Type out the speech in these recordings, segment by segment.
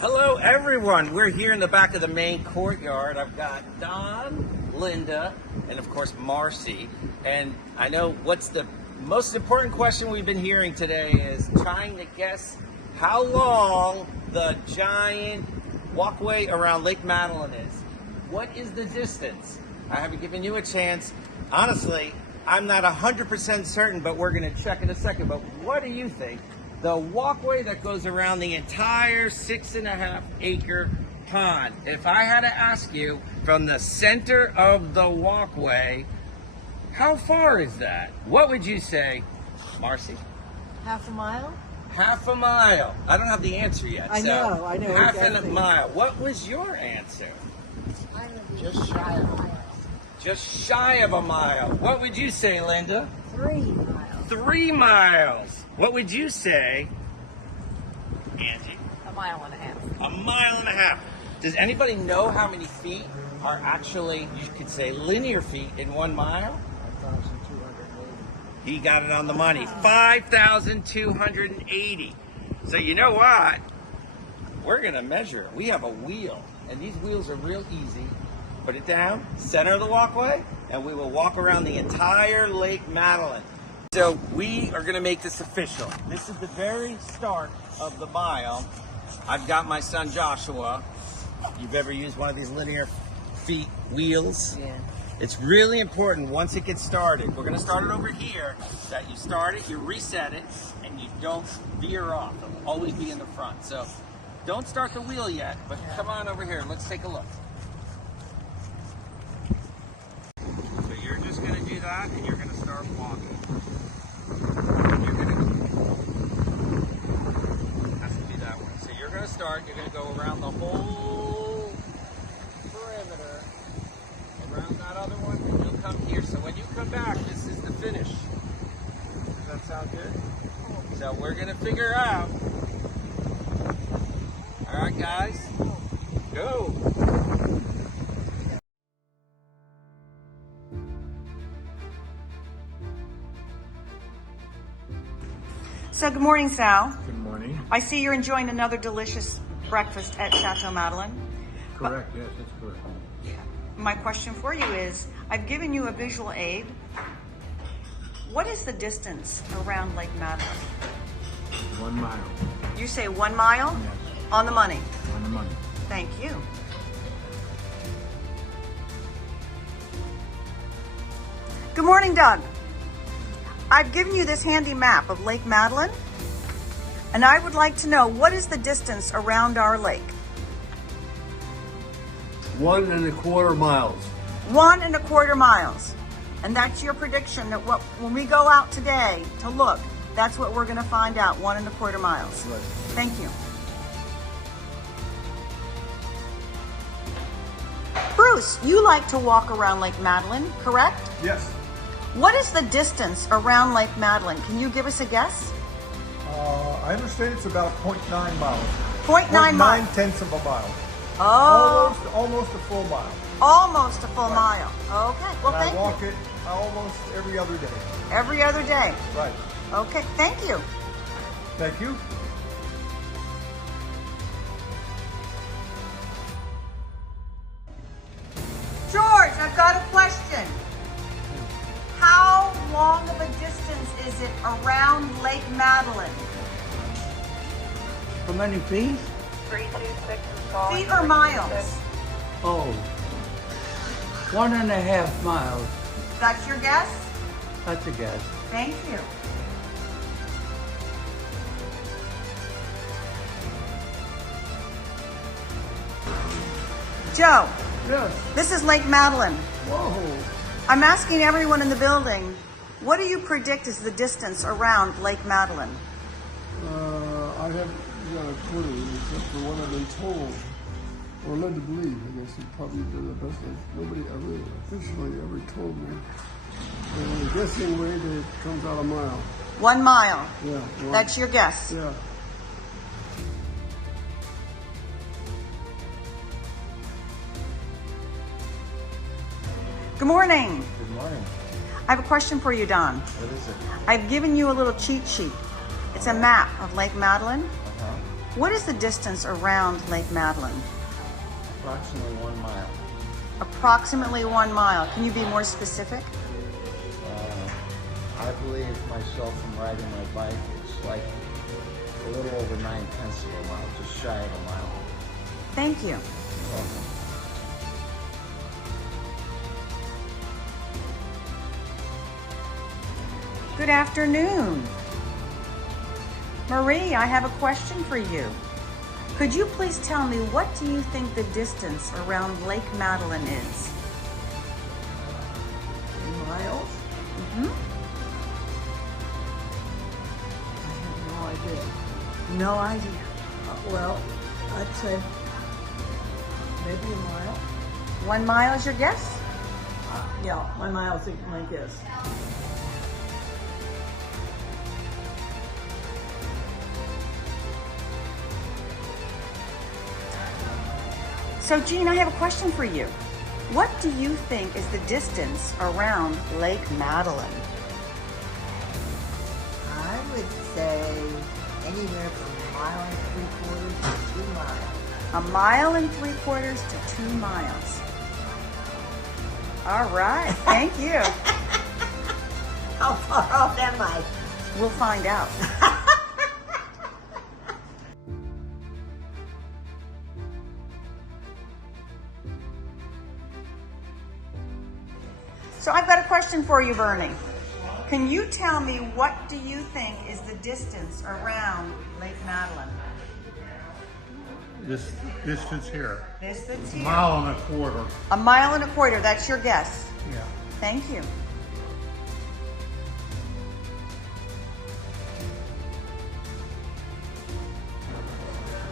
Hello, everyone. We're here in the back of the main courtyard. I've got Don, Linda, and of course Marcy. And I know what's the most important question we've been hearing today is trying to guess how long the giant walkway around Lake Madeleine is. What is the distance? I haven't given you a chance. Honestly, I'm not 100% certain, but we're going to check in a second. But what do you think? The walkway that goes around the entire 6.5 acre pond. If I had to ask you from the center of the walkway, how far is that? What would you say, Marcy? Half a mile? Half a mile. I don't have the answer yet. I know. Half exactly. a mile. What was your answer? Just shy of a mile. Just shy of a mile. What would you say, Linda? 3 miles. 3 miles. What would you say, Angie? 1.5 miles. 1.5 miles. Does anybody know how many feet are actually, you could say, linear feet in 1 mile? 5,280. He got it on the money. 5,280. So you know what? We're going to measure it. We have a wheel, and these wheels are real easy. Put it down, center of the walkway, and we will walk around the entire Lake Madeleine. So we are going to make this official. This is the very start of the mile. I've got my son Joshua. You've ever used one of these linear feet wheels? Yeah. It's really important once it gets started. We're going to start it over here, that you start it, you reset it, and you don't veer off. It'll always be in the front. So don't start the wheel yet, but come on over here. Let's take a look. So you're just going to do that, and you're going to start walking. You're going to have to do that one. So you're going to start, you're going to go around the whole perimeter, around that other one, and you'll come here. So when you come back, this is the finish. Does that sound good? So we're going to figure out. All right, guys, go. So good morning, Sal. Good morning. I see you're enjoying another delicious breakfast at Chateau Madeleine. Correct, yes, that's correct. My question for you is, I've given you a visual aid. What is the distance around Lake Madeleine? 1 mile. You say 1 mile? Yes, On the money. on the money. Thank you. Good morning, Doug. I've given you this handy map of Lake Madeleine, and I would like to know, what is the distance around our lake? 1.25 miles. 1.25 miles. And that's your prediction that when we go out today to look, that's what we're going to find out, 1.25 miles. Right. Thank you. Bruce, you like to walk around Lake Madeleine, correct? Yes. What is the distance around Lake Madeleine? Can you give us a guess? I understand it's about 0.9 miles. 0.9 miles. 0.9 of a mile. Oh, Almost a full mile. almost a full Right. mile. Okay, well, And I thank walk you. it almost every other day. Every other day. Right. Okay, thank you. Thank you. George, I've got a question. How long of a distance is it around Lake Madeleine? How many feet? 326 Feet or miles? Oh, 1.5 miles. That's your guess? That's a guess. Thank you. Joe, Yes. this is Lake Madeleine. Whoa. I'm asking everyone in the building, what do you predict is the distance around Lake Madeleine? I haven't got a clue except for what I've been told or led to believe. I guess it probably did the best. Nobody ever officially ever told me. But I'm guessing way that it comes out a mile. 1 mile. Yeah. Well, That's your guess. Yeah. Good morning. Good morning. I have a question for you, Don. What is it? I've given you a little cheat sheet. It's a map of Lake Madeleine. What is the distance around Lake Madeleine? Approximately 1 mile. Approximately 1 mile. Can you be more specific? I believe myself from riding my bike, it's like a little over 9/10 of a mile, just shy of a mile. Thank you. Welcome. Good afternoon. Marie, I have a question for you. Could you please tell me, what do you think the distance around Lake Madeleine is? In miles? Mm-hmm. I have no idea. No idea. Well, I'd say maybe a mile. 1 mile is your guess? Yeah, my guess. So Jean, I have a question for you. What do you think is the distance around Lake Madeleine? I would say anywhere from a mile and 3/4 to 2 miles. 1 mile and 3/4 to 2 miles. All right, thank you. How far off am I? We'll find out. So I've got a question for you, Bernie. Can you tell me, what do you think is the distance around Lake Madeleine? This distance here, This that's here. 1.25 miles. 1.25 miles, that's your guess. Yeah. Thank you.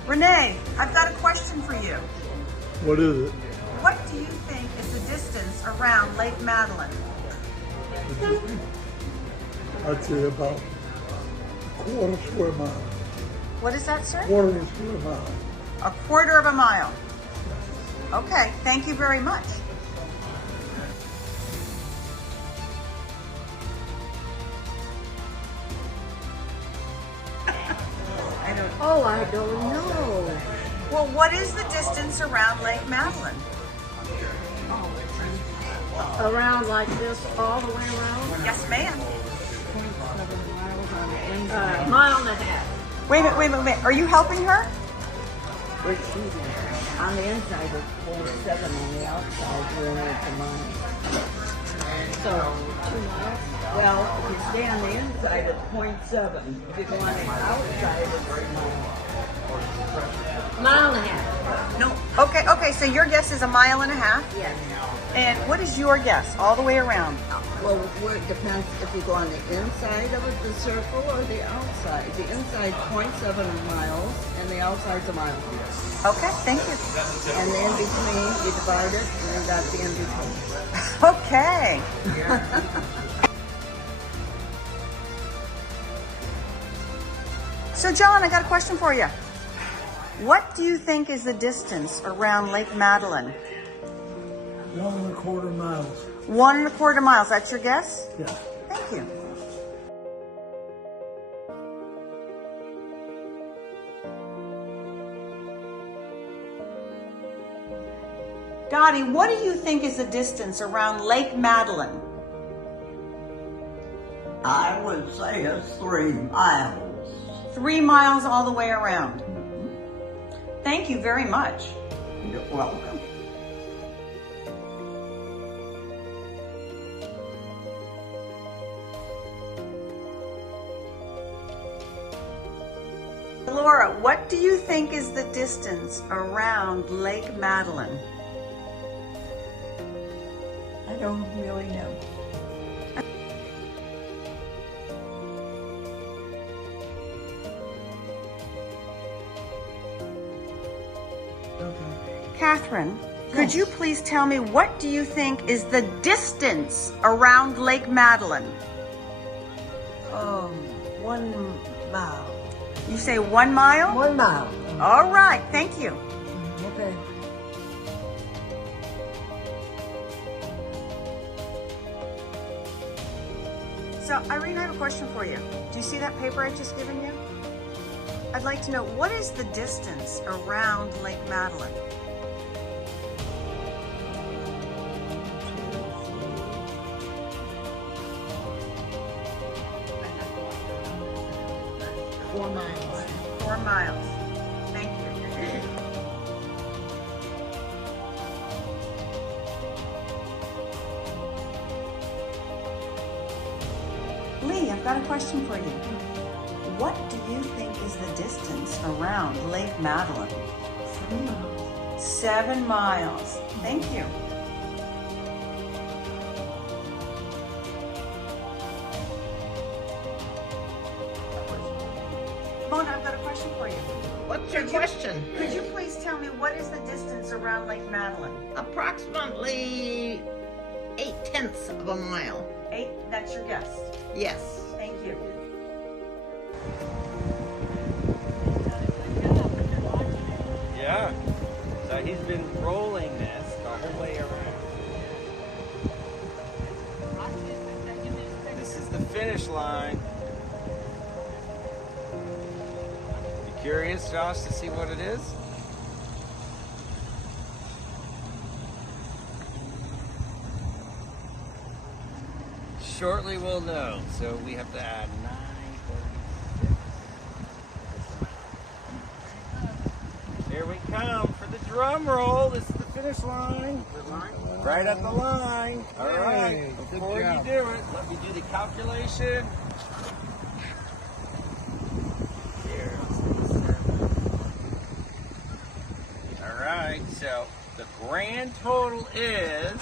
Renee, I've got a question for you. What is it? What do you think is the distance around Lake Madeleine? I'd say about a quarter square mile. What is that, sir? Quarter square mile. 1/4 mile. Okay, thank you very much. Oh, I don't know. Well, what is the distance around Lake Madeleine? Around like this, all the way around? Yes, ma'am. 0.7 miles on the inside. Mile and a half. Wait a minute. Are you helping her? On the inside it's 0.7, on the outside really it's a mile. So, 2 miles? Well, if you stay on the inside it's 0.7. If you go on the outside it's a mile. Mile and a half. No. Okay, so your guess is 1.5 miles? Yes. And what is your guess all the way around? Well, it depends if you go on the inside of it, the circle, or the outside. The inside 0.7 miles and the outside's a mile. Okay, thank you. And the in between, you divide it and then that's the in between. Okay. So John, I got a question for you. What do you think is the distance around Lake Madeleine? 1.25 miles. 1.25 miles, that's your guess? Yeah. Thank you. Dottie, what do you think is the distance around Lake Madeleine? I would say it's 3 miles. 3 miles all the way around. Thank you very much. You're welcome. Laura, what do you think is the distance around Lake Madeleine? I don't really know. Catherine, could you please tell me, what do you think is the distance around Lake Madeleine? 1 mile. You say 1 mile? 1 mile. All right, thank you. Okay. So, Irene, I have a question for you. Do you see that paper I just given you? I'd like to know, what is the distance around Lake Madeleine? Four miles. 4 miles. Thank you. Lee, I've got a question for you. What do you think is the distance around Lake Madeleine? 7 miles. 7 miles. Thank you. Mona, I've got a question for you. What's your question? Could you please tell me what is the distance around Lake Madeleine? Approximately 8/10 of a mile. 8, that's your guess. Yes. Thank you. Yeah. So he's been rolling this the whole way around. This is the finish line. You curious, Josh, to see what it is? Shortly we'll know. So we have to add 9:36. Here we come for the drum roll. This is the finish line. Right at the line. All right. Before you do it, let me do the calculation. Here. All right. So the grand total is